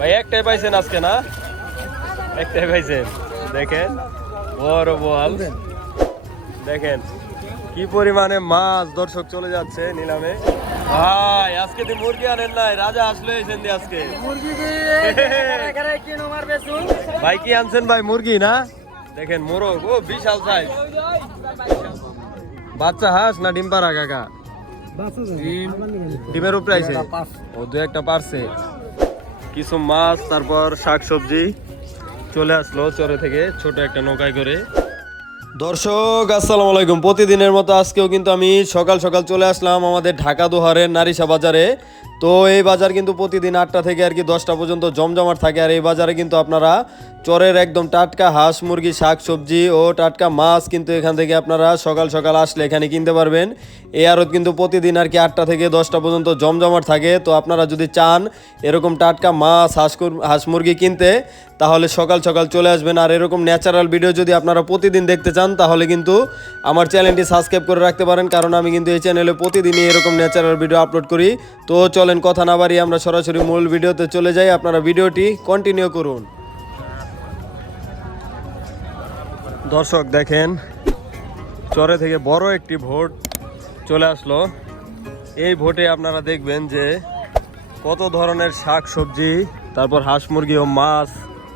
ভাই একটাই পাইছেন আজকে না? একটাই পাইছেন। দেখেন বড় বল। দেখেন কি পরিমাণে মাছ দর্শক চলে যাচ্ছে নিলামে। ভাই আজকে তো মুরগি আনেন নাই রাজা আসলে এসেন আজকে। ভাই কি আনছেন ভাই মুরগি না? দেখেন মোরগ ও বিশাল সাইজ বাচ্চা হাঁস না ডিম পাড়া কাকা? ডিমের উপরে আইছে। ও দু একটা পারছে কিছু মাছ, তারপর শাকসবজি চলে আসলো চরে থেকে, ছোট একটা নৌকায় করে। দর্শক, আসসালামু আলাইকুম। প্রতিদিনের মতো আজকেও কিন্তু আমি সকাল সকাল চলে আসলাম আমাদের ঢাকা দোহারের নারিশা বাজারে তো এই বাজার কিন্তু প্রতিদিন আটটা থেকে আর কি দশটা পর্যন্ত জমজমাট থাকে। আর এই বাজারে কিন্তু আপনারা চরের একদম টাটকা হাঁস, মুরগি, শাক, সবজি ও টাটকা মাছ কিন্তু এখান থেকে আপনারা সকাল সকাল আসলে এখানে কিনতে পারবেন। এই আড়ত কিন্তু প্রতিদিন আর কি আটটা থেকে দশটা পর্যন্ত জমজমাট থাকে। তো আপনারা যদি চান এরকম টাটকা মাছ, হাঁস হাঁস, মুরগি কিনতে, তাহলে সকাল সকাল চলে আসবেন। আর এরকম ন্যাচারাল ভিডিও যদি আপনারা প্রতিদিন দেখতে চান, তাহলে কিন্তু আমার চ্যানেলটি সাবস্ক্রাইব করে রাখতে পারেন। কারণ আমি কিন্তু এই চ্যানেলে প্রতিদিনই এরকম ন্যাচারাল ভিডিও আপলোড করি। তো চলেন কথা না বাড়িয়ে আমরা সরাসরি মূল ভিডিওতে চলে যাই। আপনারা ভিডিওটি কন্টিনিউ করুন। দর্শক, দেখেন, চরে থেকে বড় একটি ভোট চলে আসলো। এই ভোটে আপনারা দেখবেন যে কত ধরনের শাক সবজি তারপর হাঁস মুরগি ও মাছ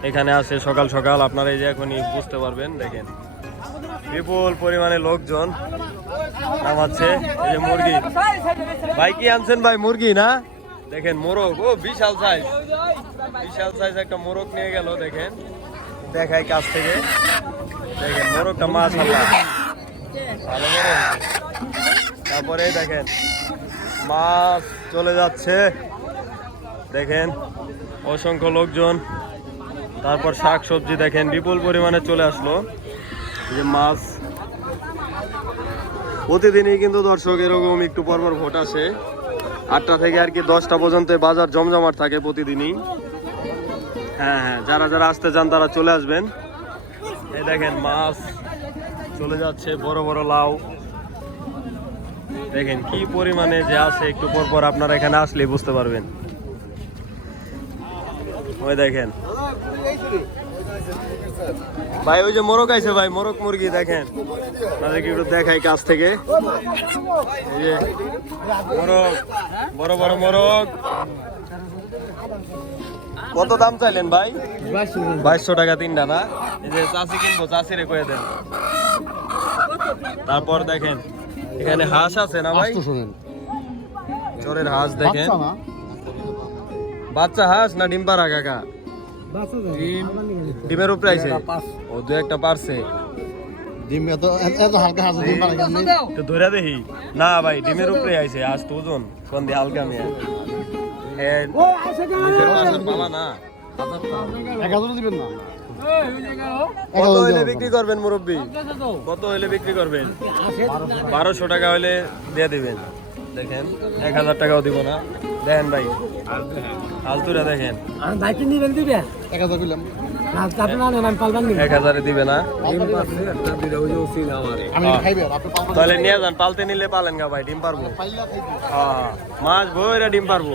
এখানে আসে সকাল সকাল। আপনারা এই যে এখনই বুঝতে পারবেন, দেখেন। বিপুল পরিমাণে লোকজন নামাচ্ছে এই যে মুরগি। ভাই, কি আনছেন ভাই? মুরগি না? দেখেন, মোরগ। ও, বিশাল সাইজ বিশাল সাইজ একটা মোরগ নিয়ে গেল, দেখেন। দেখাই কাছ থেকে। দেখেন, মোরগটা মাছ ভালো মোরগ। তারপরে দেখেন, মাছ চলে যাচ্ছে। দেখেন, অসংখ্য লোকজন। তারপর শাক সবজি দেখেন, বিপুল পরিমাণে চলে আসলো। যে মাছ প্রতিদিনই কিন্তু দর্শক এরকম একটু পরপর ভোট আসে। আটটা থেকে আর কি দশটা পর্যন্ত বাজার জমজমাট থাকে প্রতিদিনই। হ্যাঁ হ্যাঁ যারা যারা আসতে চান তারা চলে আসবেন। এই দেখেন মাছ চলে যাচ্ছে, বড় বড় লাউ। দেখেন কি পরিমাণে যে আছে, একটু পর পর আপনারা এখানে আসলে বুঝতে পারবেন। ওই দেখেন। ভাই ওই যে মোরগ আইছে ভাই মোরগ মুরগি দেখেন। আপনাদেরকে একটু দেখাই কাছ থেকে। মোরগ বড় বড় মোরগ। কত দাম চাইলেন ভাই? বাইশশো টাকা তিনটা না? এই যে চাষি কিনবো চাষিরে কয়ে দেন। তারপর দেখেন এখানে হাঁস আছে না ভাই? চোরের হাঁস দেখেন। বাচ্চা হাঁস না ডিম পাড়া কাকা? ডিমের উপরে আইছে? ও দু একটা পারছে। ডিম এত এত হালকা হাসে ডিম পারে কেমনি? তো ধরে দেখি। না ভাই ডিমের উপরে আইছে আজ তো ওজন। কোন দিয়ে হালকা মেয়ে। এ, নিচের মাছের পালা না। এক হাজার দিবেন না? কত হইলে বিক্রি করবেন মুরব্বী? কত হইলে বিক্রি করবেন? বারোশো টাকা হইলে দিয়ে দিবেন। দেখেন এক হাজার টাকাও দিব না। দেখেন ভাই আলতুরা দেখেন। দিবে এক হাজার দিলাম। আজকে আপনার নেন আমি পালবান নিবেন। এক হাজারে দিবে না। আমি খাইবে আপনি পালন তাহলে নিয়ে যান পালতে নিলে পালেন গা ভাই ডিম পারব। হ্যাঁ হ্যাঁ। মাছ বইরা ডিম পারব।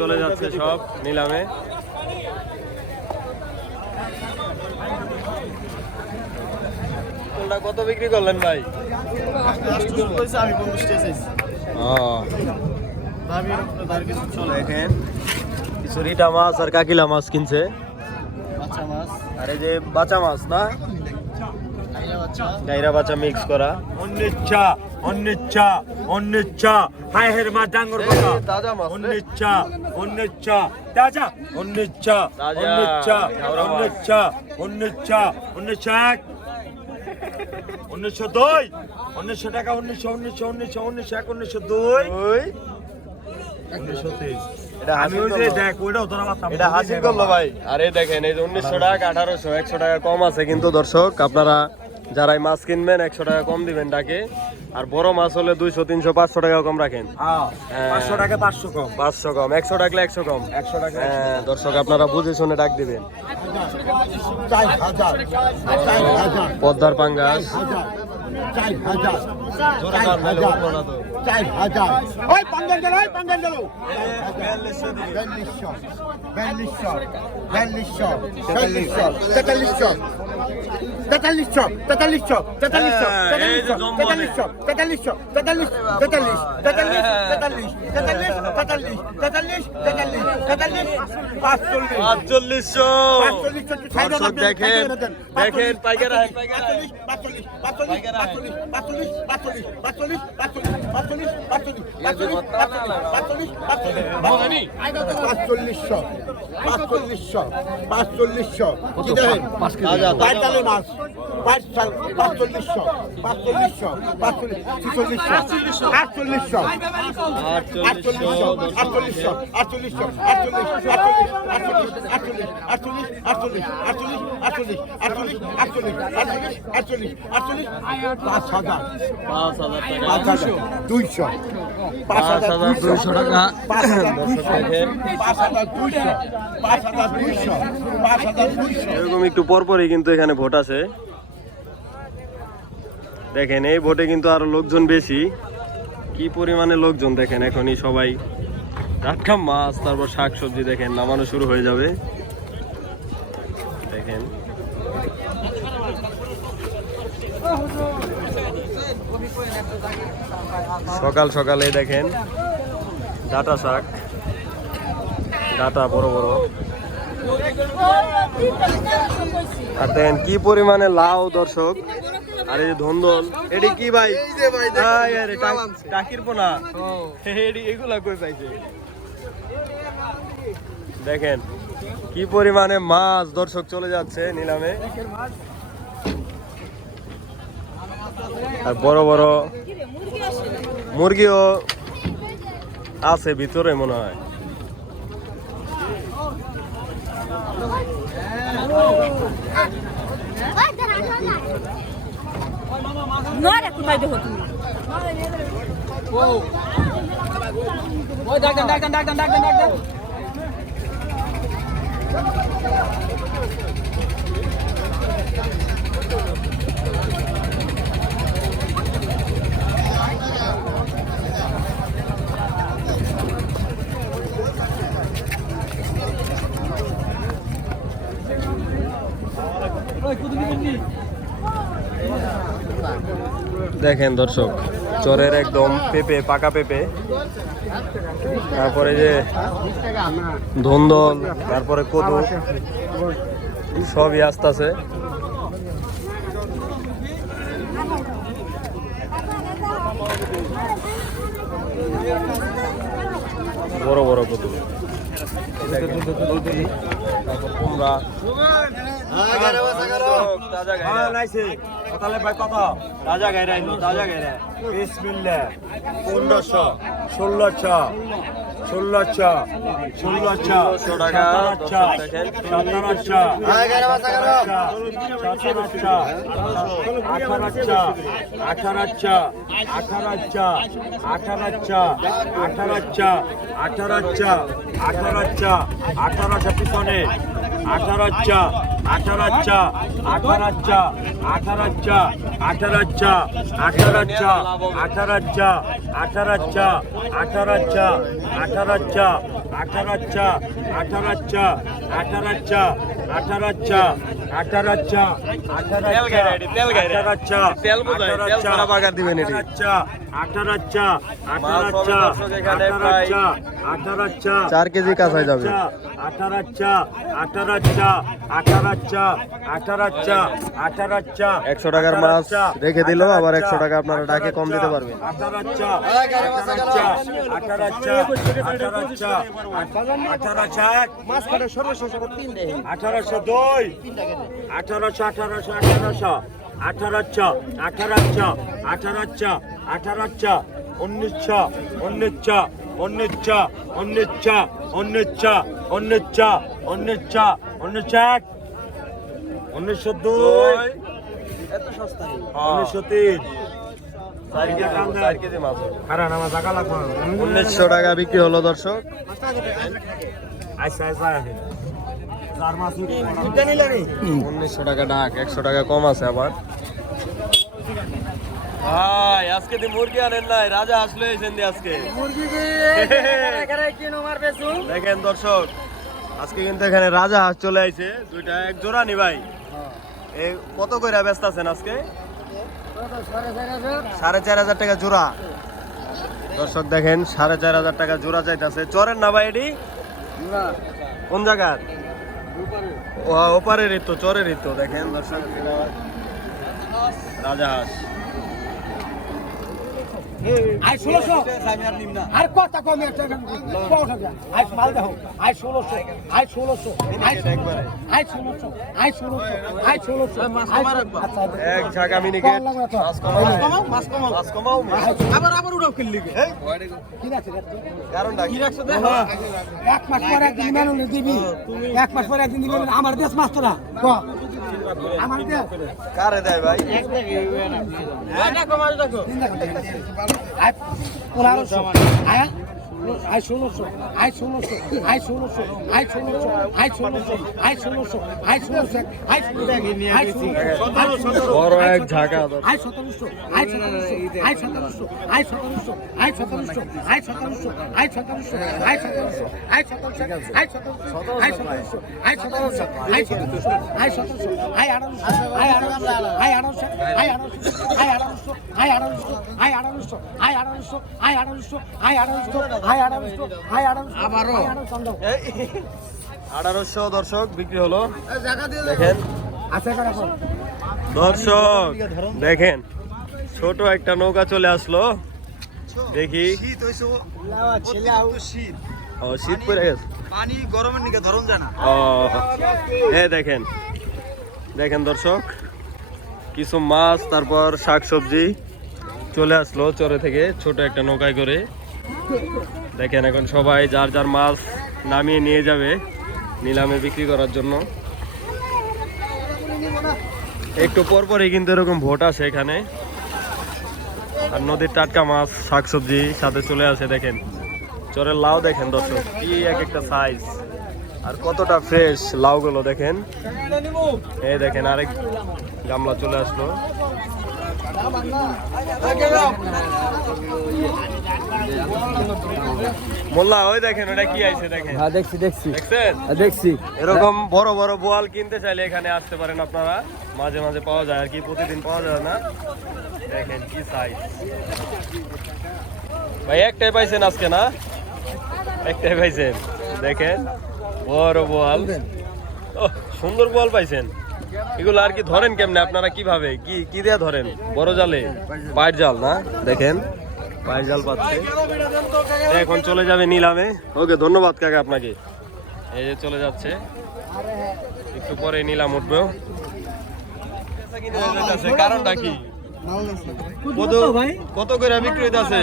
চলে যাচ্ছে সব নিলামে। কত বিক্রি করলেন ভাই? আমি পঞ্চাশ টাকা চাইছি। দেখেন কিছু রিটা মাছ আর কাকিলা মাছ কিনছে। বাচ্চা মাছ। আর যে বাচা মাছ না? বাচ্চা গাইরা বাচা মিক্স করা। অন্নিচ্ছা অন্নিচ্ছা অন্নিচ্ছা হায় হের মা ডাঙ্গর কথা তাজা মাছ রে। অন্নিচ্ছা অন্নিচ্ছা তাজা। তাজা, অন্নিচ্ছা ঝাউরা মাছ। উনিশশো দুই। উনিশশো টাকা উনিশশো উনিশশো উনিশশো উনিশশো এক উনিশশো দুই। উনিশশো কিন্তু দর্শক আপনারা মাছ কিনবেন একশো টাকা কম দিবেন ডাকে আর বড় মাছ হলে দুইশো তিনশো পাঁচশো টাকা কম রাখেন। হ্যাঁ। পাঁচশো টাকা পাঁচশো কম। পাঁচশো কম একশো ডাকলে একশো কম। একশো টাকা হ্যাঁ দর্শক আপনারা বুঝে শুনে ডাক দিবেন। পদ্মার পাঙ্গাস। চার হাজার। ওই পাঞ্জান গেল ওই পাঞ্জান গেল বিয়াল্লিশশো। বিয়াল্লিশশো বিয়াল্লিশশো বিয়াল্লিশশো তেতাল্লিশশো তেতাল্লিশশো তেতাল্লিশশো তেতাল্লিশশো হ্যাঁ। তেতাল্লিশশো তেতাল্লিশশো তেতাল্লিশ তেতাল্লিশ তেতাল্লিশ তেতাল্লিশ তেতাল্লিশ তেতাল্লিশ তেতাল্লিশ তেতাল্লিশ তেতাল্লিশ পাঁচচল্লিশ। পাঁচচল্লিশশো। পাঁচচল্লিশ চল্লিশ ষাট দর্শক দেখেন দেখেন পাইকার আহেন, পাঁচচল্লিশ পাঁচচল্লিশ পাঁচচল্লিশ পাঁচচল্লিশ পাঁচচল্লিশ পাঁচচল্লিশ পাঁচচল্লিশ পাঁচচল্লিশ পাঁচচল্লিশ পাঁচচল্লিশ পাঁচচল্লিশ পাঁচচল্লিশ পাঁচচল্লিশশো পাঁচচল্লিশশো পাঁচচল্লিশশো পাঁচ সাল পাঁচচল্লিশশো পাঁচচল্লিশশো পাঁচচল্লিশ ছিচল্লিশশো আটচল্লিশশো আটচল্লিশশো আটচল্লিশশো আটচল্লিশশো আটচল্লিশ আটচল্লিশ আটচল্লিশ আটচল্লিশ আটচল্লিশ আটচল্লিশ আটচল্লিশ আটচল্লিশ আটচল্লিশ আটচল্লিশ আটচল্লিশ আটচল্লিশ পাঁচ হাজার পাঁচ হাজার পাঁচ হাজার দুইশো। পাঁচ হাজার দুইশো। টাকা। পাঁচ হাজার দুইশো। দেখেন পাঁচ হাজার দুইশো। পাঁচ হাজার দুইশো। পাঁচ হাজার দুইশো। এরকম একটু পরপরই কিন্তু এখানে ভোট আছে। দেখেন এই ভোটে কিন্তু আরও লোকজন বেশি। কি পরিমাণে লোকজন দেখেন এখনই সবাই। টাটকা মাছ তারপর শাক সবজি দেখেন নামানো শুরু হয়ে যাবে। দেখেন। সকাল সকালে দেখেন ডাটা শাক। ডাটা বড় বড়। আর দেখেন কি পরিমাণে লাউ দর্শক। আর এই যে ধন্দল এটি কি ভাই? টাকির পোনা। এগুলা কই পাইছে? দেখেন কি পরিমাণে মাছ দর্শক চলে যাচ্ছে নিলামে। আর বড় বড় মুরগিও আছে ভিতরে মনে হয়। ডাক ডাক ডাক ডাক ডাক ডাক ডাক দেখেন দর্শক চরের একদম পেঁপে পাকা পেঁপে। তারপরে যে ধন্দল তারপরে কদু সবই আসতেছে। বড় বড় কদু। তাজা তাহলে ভাই কত তাজা গাইরা আইলো, তাজা গাইরা। বিসমিল্লাহ। পনেরোশো ষোলোশো। ষোলোশো। ষোলোশো। ষোলোশো টাকা, সতেরোশো দর্শক দেখেন। সতেরোশো সতেরোশো আঠারোশো। আঠারোশো। আঠারোশো। আঠারোশো। আঠারোশো। আঠারোশো। আঠারোশো। আঠারোশো পিছনে। চার কেজি কাঁচাই যাবে আঠারাচ্চা আঠারাচ্চা আঠারাচ্চা আঠারাচ্চা আঠারাচ্চা একশো টাকার মাছ রেখে দিল আবার একশো টাকা আপনারা ডাকে কম দিতে পারবেন আঠারাচ্চা আঠারাচ্চা আঠারাচ্চা আঠারাচ্চা আঠারাচ্চা আঠারোশো দুই আঠারোশো আঠারোশো আঠারোশো আঠারোচ্ছ আঠারোচ্ছ আঠারোচ্ছ আঠারোচ্ছ উনিশশো উনিশশো অন্যেচ্ছা অন্যেচ্ছা অন্যেচ্ছা অন্যেচ্ছা অন্যেচ্ছা অন্যেচ্ছা এক। উনিশশো দুই। উনিশশো হ্যাঁ। তিন। উনিশশো টাকা বিক্রি হলো দর্শক। উনিশশো টাকা ডাক একশো টাকা কম আছে আবার। ভাই আজকে দি মুরগি আনেন নাই রাজা আসলে এসেন দি আজকে। দেখেন দর্শক আজকে কিন্তু এখানে রাজা হাঁস চলে আইছে দুইটা এক জোড়া নি ভাই। এই কত কইরা ব্যস্ত আছেন আজকে? সাড়ে চার হাজার টাকা জোড়া। দর্শক দেখেন সাড়ে চার হাজার টাকা জোড়া চাইতেছে চরের না ভাই এটি? কোন জায়গার? ওপারের তো চরের তো দেখেন দর্শক। রাজা হাঁস। আই ষোলোশো। আর কথা কমে আই মাল দেখো। আই ষোলোশো আই ষোলোশো আই ষোলোশো আই ষোলোশো আই ষোলোশো আচ্ছা, আচ্ছা। এক ঝাঁক আমি নিকে। এক মাস পরে একদিন দিবি। এক মাস পরে একদিন দিবি আমার দেশ মাস্ত কারে দেয় ভাই? আয় পনেরোশো আয় ষোলোশো আয় ষোলোশো আয় ষোলোশো আয় ষোলোশো আয় ষোলোশো আয় ষোলোশো আয় ষোলোশো আয় আয় সতেরোশো আয় সতেরোশো আয় সতেরোশো আয় সতেরোশো আয় সতেরোশো আয় সতেরোশো আয় সতেরোশো আয় সতেরোশো আয় সতেরোশো আয় সতেরোশো আয় সতেরোশো আয় সতেরোশো আয় সতেরোশো আয় সতেরোশো আয় আঠারোশো আয় আঠারোশো আয় আঠারোশো আয় আঠারোশো আয় আঠারোশো আয় আঠারোশো আয় আঠারোশো আয় আঠারোশো আয় আঠারোশো আয় আঠারোশো আয় আঠারোশো আয় আঠারোশো আবারও। আঠারোশো দর্শক বিক্রি হলো। দেখেন। আছে দর্শক দেখেন। ছোট একটা নৌকা চলে আসলো। দেখি। ও শীত পড়ে গেছে। পানি গরমের নিকে ধরুন যায় না। ও এ দেখেন। দেখেন দর্শক। কিছু মাছ, তারপর শাকসবজি চলে আসলো চরে থেকে, ছোট একটা নৌকায় করে। দেখেন এখন সবাই যার যার মাছ নামিয়ে নিয়ে যাবে নিলামে বিক্রি করার জন্য। একটু পরপরই কিন্তু এরকম ভোট আছে এখানে। আর নদীর টাটকা মাছ, শাকসবজি সাথে চলে আসে, দেখেন। চরের লাউ দেখেন দর্শক, কি এক একটা সাইজ আর কতটা ফ্রেশ লাউগুলো দেখেন। এই দেখেন আরেক গামলা চলে আসলো। মোল্লা ওই দেখেন ওটা কি আইছে দেখেন। হ্যাঁ দেখছি দেখছি। দেখছেন? দেখছি। এরকম বড় বড় বোয়াল কিনতে চাইলে এখানে আসতে পারেন আপনারা। মাঝে মাঝে পাওয়া যায় আর কি প্রতিদিন পাওয়া যায় না। দেখেন কি সাইজ ভাই একটাই পাইছেন আজকে না? একটাই পাইছেন। দেখেন বড় বোয়াল। সুন্দর বোয়াল পাইছেন। এগুলো আর কি ধরেন কেমনে? আপনারা কীভাবে? কি কি দিয়ে ধরেন? বড় জালে? পায়ের জাল না? দেখেন, পায়ের জাল পাচ্ছে। এখন চলে যাবে নিলামে। ওকে, ধন্যবাদ কাকা আপনাকে। এই যে চলে যাচ্ছে। একটু পরে নিলাম উঠবো। কারণটা কি? কত করে বিক্রি হইতাছে?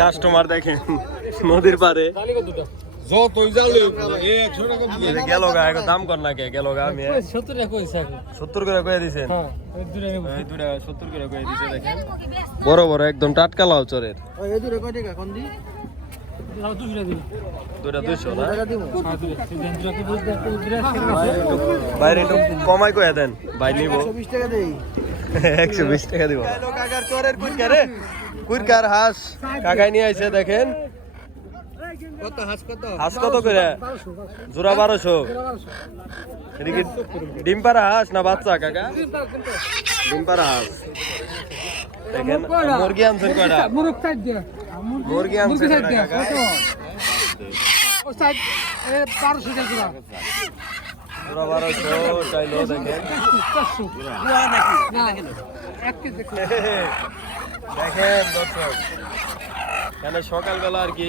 কাস্টমার দেখেন, নদীর পারে যতই জালে একশো টাকা গেল গা এখন দাম কর না কে গেল গা আমি সত্তর টাকা কইছে সত্তর করে কয়ে দিছেন হ্যাঁ দূরে এই দুটা সত্তর করে কয়ে দিছে দেখেন। বড় বড় একদম টাটকা লাউ চরের। হ্যাঁ কমাই কয়ে দেন। বাই নিব। একশো বিশ টাকা দিব। কুইরকার হাঁস কাকাই নিয়ে আইছে দেখেন। হাঁস কত? করে? জোড়া বারোশো। এদিকে ডিম পাড়া হাঁস না বাচ্চা কাকা? ডিম পাড়া হাঁস। দেখেন মুরগি আনছেন কয়টা? মুরগ সাইড দিয়ে মুরগি আনছেন কাকা ও সাইড এ বারোশো টাকা জোড়া। বারোশো চাইলো দেখেন। দেখেন। দর্শক। সকালবেলা আর কি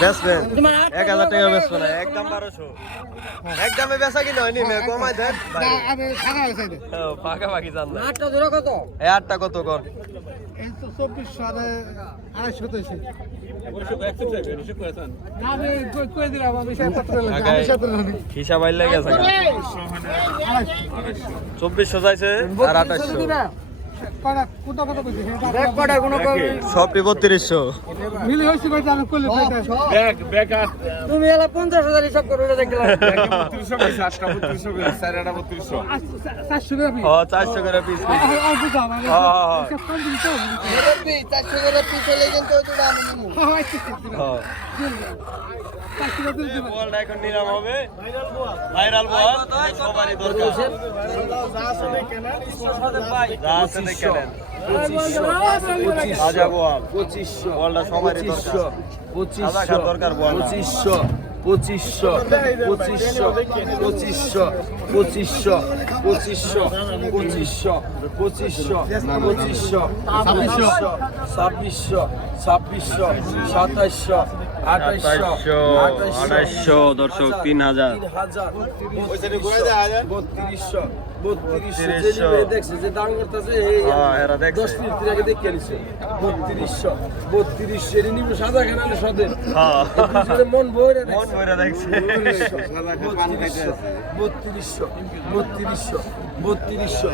বেচবেন। এক হাজার টাকা বেচবো না একদম বারোশো। একদমে বেচা কিনা হয়নি মেয়ে কমাই দেন। আমি থাকা হয়েছে ফাঁকা ফাঁকি জান না আটটা ধরো কত? এই আটটা কত কর এই তো চব্বিশশো আর আড়াইশো তো এসে আমি কই- কই দিলাম? আমি সে পত্র লিখলাম, আমি ঢাকায় সাথে রাখি। হিসাব আইলে গেছে চব্বিশশো চাইছে আর আঠাশশো। সবটি বত্রিশশো। তুমি এলা পঞ্চাশ হাজার হিসাব করো চারশো করে পিস। চারশো করে পিস হলে কিন্তু হ্যাঁ আচ্ছা আচ্ছা বলটা এখন নিলাম হবে ভাইরাল দরকার যা পঁচিশশো পঁচিশশো পঁচিশশো পঁচিশশো পঁচিশশো পঁচিশশো পঁচিশশো পঁচিশশো পঁচিশশো পঁচিশশো ছাব্বিশশো ছাব্বিশশো ছাব্বিশশো দর্শক তিন হাজার। হ্যাঁ, হ্যাঁ। মন বইরা দেখছে। বত্রিশশো বত্রিশশো বত্রিশশো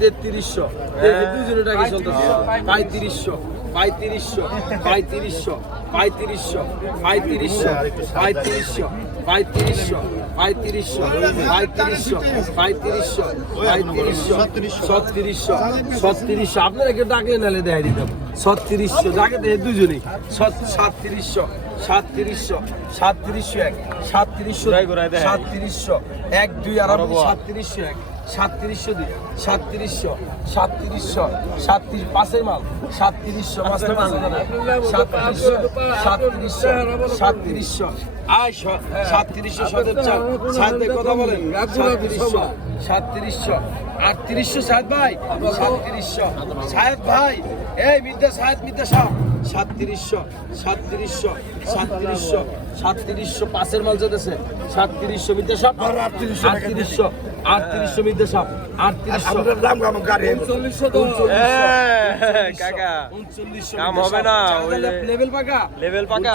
তেত্রিশশো দুজনে টাকা চলতেছে পঁয়ত্রিশশো পঁয়ত্রিশশো পঁয়ত্রিশশো পঁয়ত্রিশশো পঁয়ত্রিশশো পঁয়ত্রিশশো পঁয়ত্রিশশো পঁয়ত্রিশশো পঁয়ত্রিশশো পঁয়ত্রিশশো পঁয়ত্রিশশো ছত্রিশশো ছত্রিশশো আপনারা কেউ ডাকে নালে দেখাই দিতাম ছত্রিশশো ডাকে দেয় দুজনেই সাতত্রিশশো সাতত্রিশশো সাতত্রিশশো এক সাতত্রিশশো। সাতত্রিশশো এক দুই আর। সাতত্রিশশো এক সাতত্রিশশো দুই সাতত্রিশশো সাতত্রিশশো সাতত্রিশ পাশের মাল সাতত্রিশশো পাশের মাল সাতত্রিশশো সাতত্রিশশো সাতত্রিশশো আয় সাতত্রিশশো সতের সাত ভাই কথা বলেন। সাতত্রিশশো সাতত্রিশশো আটত্রিশশো সাত ভাই সাতত্রিশশো। সাহেব ভাই এই মিদ্যা সাহেব মিদ্যা সাহ সাতত্রিশশো সাতত্রিশশো সাতত্রিশশো সাতত্রিশশো পাশের মাল যেতেছে সাতত্রিশশো মিদ্যা সাহ আটত্রিশশো আটত্রিশশো মিদ্যা আটত্রিশশো। উনচল্লিশশো হ্যাঁ, উনচল্লিশশো। কাম হবে না, লেভেল পাকা? লেভেল পাকা।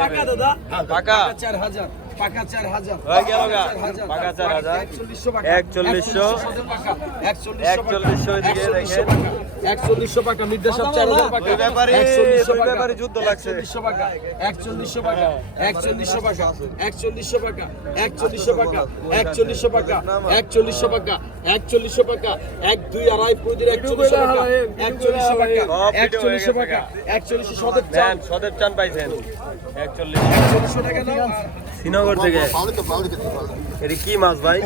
পাকা দাদা? পাকা। চার হাজার। পাকা চার হাজার হয়ে গেল গা। চার হাজার। পাকা চার হাজার। একচল্লিশশো পাকা একচল্লিশশো। পাকা একচল্লিশশো পাকা এদিকে একচল্লিশশো দেখেন। পাকা একচল্লিশশো পাকা নির্দেশক চার হাজার পাকা একচল্লিশশো পাকা যুদ্ধ লাগছে। একচল্লিশশো পাকা একচল্লিশশো পাকা একচল্লিশশো পাকা একচল্লিশশো পাকা একচল্লিশশো পাকা একচল্লিশশো পাকা একচল্লিশশো পাকা একচল্লিশশো পাকা এক দুই আড়াই প্রতিদিন একচল্লিশশো পাকা একচল্লিশশো পাকা একচল্লিশশো হয়ে পাকা। একচল্লিশশো সতের চার দেন সদেব চান পাইছেন একচল্লিশ একচল্লিশশো টাকা শ্রীনগর থেকে। এটি কি মাছ ভাই?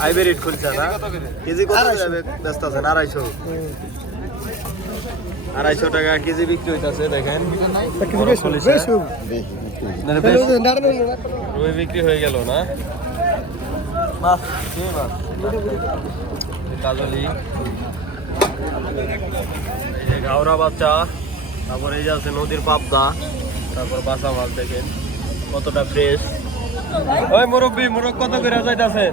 হাইব্রিড খুলছে না? কেজি কত যাবে? ব্যস্ত আছেন আড়াইশো। আড়াইশো টাকা কেজি বিক্রি হইতাছে দেখেন। বড় খুলিছে। না, না, বেশ। রুই বিক্রি হয়ে গেল না? মাছ। কাজলি। এই যে গাওরা বাচ্চা তারপর এই যে আছে নদীর পাবদা তারপর বাসা মাছ দেখেন। কতটা ফ্রেশ ওই মুরব্বি মুরগ কত করে যাইতাছেন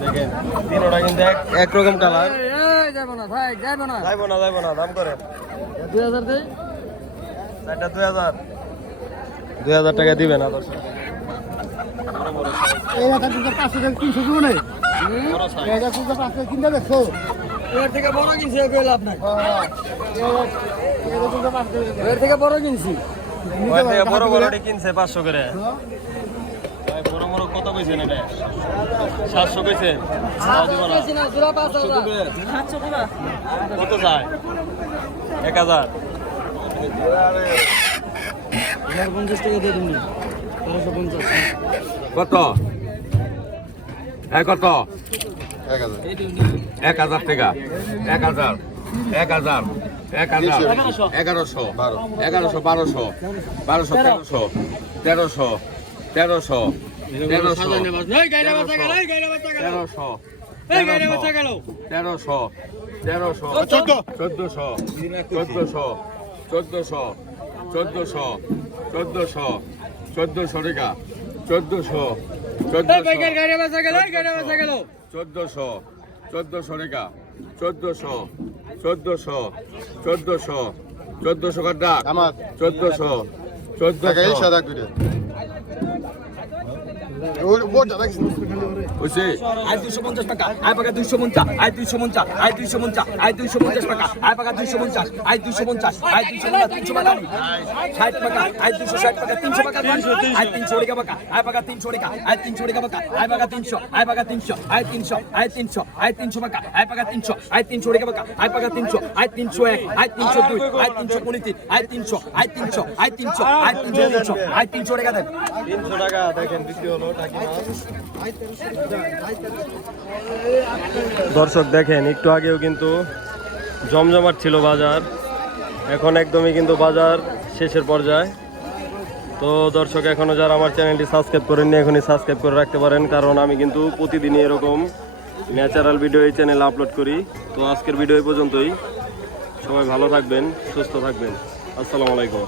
দেখেন তিনোটা কিন্তু এক একরকম কালার যাব না ভাই যাব না। যাইবো না যাইবো না দাম করে। দুই হাজার দেই? চারটা দুই হাজার। দুই হাজার টাকা দিবে না দর্শক। এই পাঁচশো টাকা তিনশো দেবো না এই কিন্তু পাঁচশো কিনতে দেখছ? এর থেকে বড় কিনছি লাভ নাই এর থেকে বড় কিনছি। ওই থেকে বড় বড়টি কিনছে পাঁচশো করে। ভাই, বড় বড় কত কইছেন এটা? সাতশো কইছেন কত চায় এক হাজার। পঞ্চাশ টাকা দিয়ে দিন। তেরোশো পঞ্চাশ। কত? এই কত? এক হাজার। এক হাজার টাকা। এক হাজার। এক হাজার। এক হাজার। এগারোশো এগারোশো বারোশো। বারোশো তেরোশো। তেরোশো। তেরোশো। তেরোশো। তেরোশো। তেরোশো। তেরোশো। চোদ্দোশো। চোদ্দোশো। চোদ্দোশো। চোদ্দোশো। চোদ্দোশো। চোদ্দোশো টাকা। চোদ্দোশো। চোদ্দোশো। চোদ্দোশো। চোদ্দশো রেখা চোদ্দশো চোদ্দশো চোদ্দশো চোদ্দশো কাটা আমার। চোদ্দশো চোদ্দশো। সাদা করে বুঝছি আয় দুইশো পঞ্চাশ টাকা আয় পাকা দুইশো পঞ্চাশ আয় দুইশো পঞ্চাশ আয় দুইশো পঞ্চাশ আয় দুইশো পঞ্চাশ টাকা আয় পাকা দুইশো পঞ্চাশ আয় দুইশো পঞ্চাশ আয় দুইশো পঞ্চাশ তিনশো টাকা ষাট টাকা আয় দুইশো ষাট টাকা তিনশো টাকা আয় তিনশো টাকা পাকা আয় পাকা তিনশো টাকা আয় তিনশো টাকা পাকা আয় পাকা তিনশো আয় পাকা তিনশো আয় তিনশো আয় তিনশো আয় তিনশো পাকা আয় পাকা তিনশো আয় তিনশো টাকা পাকা আয় পাকা তিনশো আয় তিনশো এক আয় তিনশো দুই আয় তিনশো কুড়ি আয় তিনশো আয় তিনশো আয় তিনশো দেখেন বিক্রি হলো টাকি দর্শক দেখেন, একটু আগেও কিন্তু জমজমাট ছিল বাজার। এখন একদমই কিন্তু বাজার শেষের পর্যায়ে। তো দর্শক এখনও যারা আমার চ্যানেলটি সাবস্ক্রাইব করেননি, এখনই সাবস্ক্রাইব করে রাখতে পারেন, কারণ আমি কিন্তু প্রতিদিনই এরকম ন্যাচারাল ভিডিও এই চ্যানেলে আপলোড করি। তো আজকের ভিডিও পর্যন্তই। সবাই ভালো থাকবেন, সুস্থ থাকবেন। আসসালামু আলাইকুম।